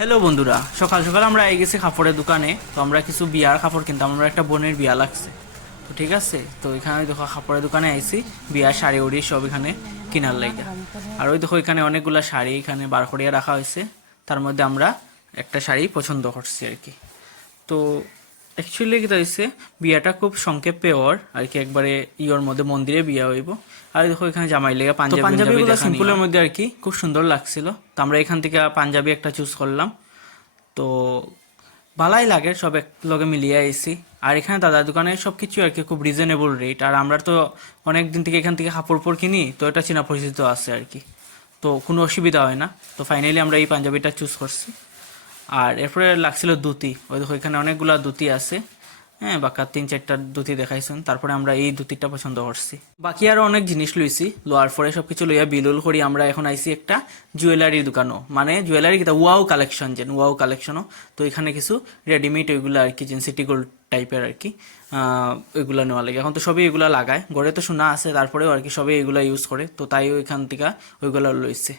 Hello বন্ধুরা। সকাল সকাল আমরা এই গেছি কাপড়ের দোকানে। তো আমরা কিছু বিয়ার কাপড় কিনতাম। আমার একটা বোনের বিয়া লাগছে। তো ঠিক আছে? তো এখানে দেখো কাপড়ের দোকানে আইসি বিয়ার শাড়ি উড়ি সব এখানে কিনার লাগে আর ওই দেখো এখানে অনেকগুলো শাড়ি এখানে বার করিয়া রাখা হয়েছে। তার মধ্যে আমরা একটা শাড়ি পছন্দ করছি আর কি। তো অ্যাকচুয়ালি কি হয়েছে বিয়াটা খুব সংক্ষেপে ওর। আর কি একবারে ইয়োর মধ্যে মন্দিরে বিয়া হইব। আর দেখো এখানে জামাই লেগে পাঞ্জাবি পাঞ্জাবি সিম্পলের মধ্যে আর কি খুব সুন্দর লাগছিল। তো আমরা এখান থেকে পাঞ্জাবি একটা চুজ করলাম। তো ভালাই লাগে সব এক লগে মিলিয়ে আইছি। আর এখানে দাদার দোকানে সব কিছু আর কি খুব রিজনেবল রেট আর আমরা তো অনেক দিন থেকে এখান থেকে কাপড় পর কিনি তো এটা চেনা পরিচিত আছে আর কি। তো কোনো অসুবিধা হয় না। তো ফাইনালি আমরা এই পাঞ্জাবিটা চুজ করছি। আর এরপরে লাগছিল দুতি। ওই দেখো, এখানে অনেকগুলা দুতি আছে। হ্যাঁ বাকা তিন, চারটা দুতি দেখাইছেন। তারপরে আমরা এই দুতিটা পছন্দ করছি। বাকি আরও অনেক জিনিস লইছি। লোয়ার পরে সবকিছু লইয়া বিলুল করি আমরা এখন আইছি একটা জুয়েলারি দোকানও। মানে জুয়েলারি কিতা ওয়াও কালেকশন যেন, ওয়াও কালেকশনও। তো এখানে কিছু রেডিমেড ওইগুলো আর কি, যেন সিটি গোল্ড টাইপের আর কি ওইগুলা নেওয়া লাগে। এখন তো সবই এগুলা লাগায়। ঘরে তো শোনা আছে, তারপরেও আর কি সবই এগুলা ইউজ করে। তো তাই ওইখান থেকে ওইগুলা লইছে।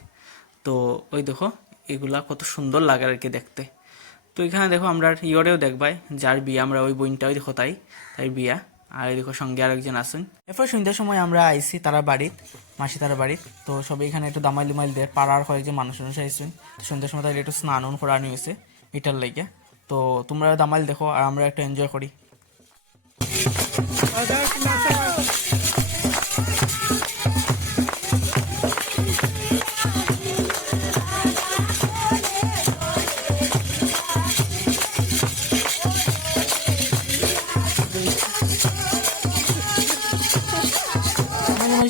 তো ওই দেখো এগুলা কত সুন্দর লাগে আর কি দেখতে। তো এখানে দেখো আমরা ইয়রেও দেখবাই, যার বিয়ে আমরা ওই বইনটাও দেখো তাই তাই বিয়া। আর দেখো সঙ্গে আরেকজন আছেন। এরপর সন্ধ্যার সময় আমরা আইছি তারা বাড়িত মাসি তারা বাড়িত তো সবাই এখানে একটু দামাইল দুমাইল দেয় পাড়ার কয়েকজন মানুষ মানুষ আইসেন। তো সন্ধ্যার সময় তাদের একটু স্নান করা নিয়েছে এটার লাগে তো তোমরা দামাইল দেখো আর আমরা একটু এনজয় করি।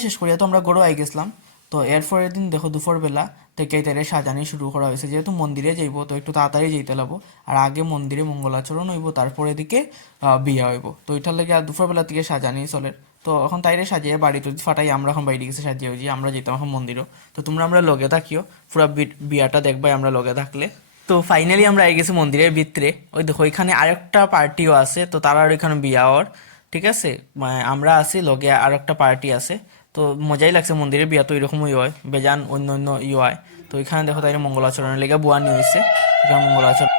শেষ করিয়া তো আমরা গড়ো আই গেছিলাম। তো এর পরের দিন দেখো দুপুরবেলা থেকে তাইরে সাজানি শুরু করা হয়েছে। যেহেতু মন্দিরে যাইব, তো একটু তাড়াতাড়ি যেতে লাগবো। আর আগে মন্দিরে মঙ্গলাচরণ হইব তারপরে দিকে বিয়া হইব। তো এটার লাগে আর দুপুরবেলা থেকে সাজানি চলে। তো এখন তাইরে সাজিয়ে বাড়ি তো ফাটাই আমরা এখন বাইরে গেছে, সাজিয়ে হয়েছি আমরা যেতাম এখন মন্দিরও। তো তোমরা আমরা লগে থাকিও, পুরো বিয়াটা দেখবাই আমরা লগে থাকলে। তো ফাইনালি আমরা আই গেছি মন্দিরের ভিতরে। ওই দেখো ওইখানে আরেকটা পার্টিও আছে, তো তারার ওইখানে বিয়া ওর ঠিক আছে? মানে আমরা আছি, লগে আর একটা পার্টি আছে। তো মজাই লাগছে মন্দিরের বিয়া তো এরকমই হয়, বেজান অন্য অন্য ই হয়। তো এখানে দেখো তাই মঙ্গলাচরণের লেগে বুয়া নিয়ে হয়েছে এখানে মঙ্গলাচরণ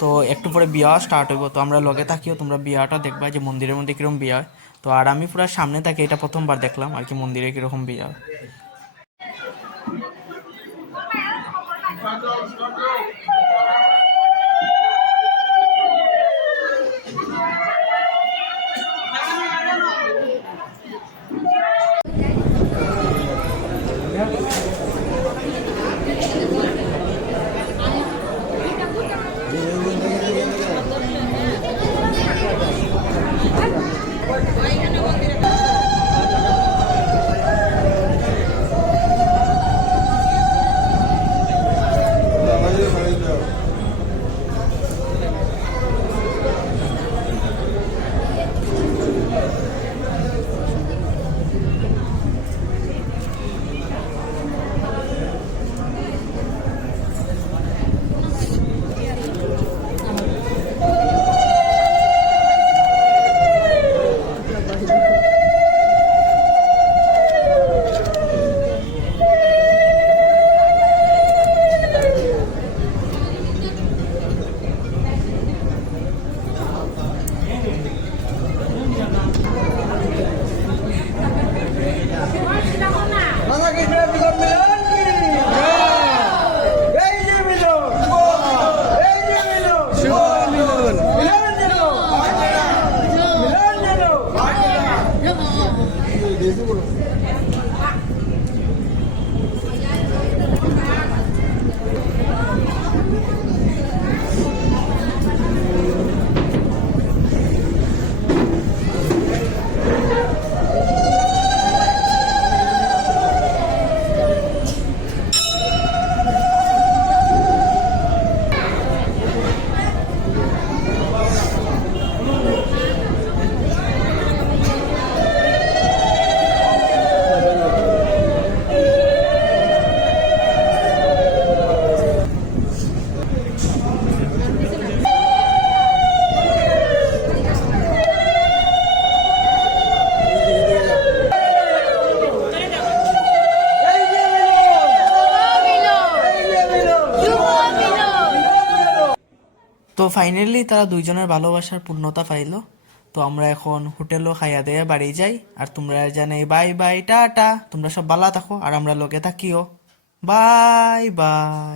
তো একটু পরে বিয়া স্টার্ট হইব, তো আমরা লগে থাকিও, তোমরা বিয়াটা দেখবা যে মন্দিরের মধ্যে কীরকম বিয়া হয় তো আর আমি পুরো সামনে থাকি এটা প্রথমবার দেখলাম, আর কি মন্দিরে কীরকম বিয়া হয় you. ফাইনালি তারা দুইজনের ভালোবাসার পূর্ণতা পাইলো। তো আমরা এখন হোটেলও খাইয়া দেয়া বাড়ি যাই, আর তোমরা জানে, বাই বাই টা টা তোমরা সব ভালো থাকো, আর আমরা লোকে থাকিও। Bye bye.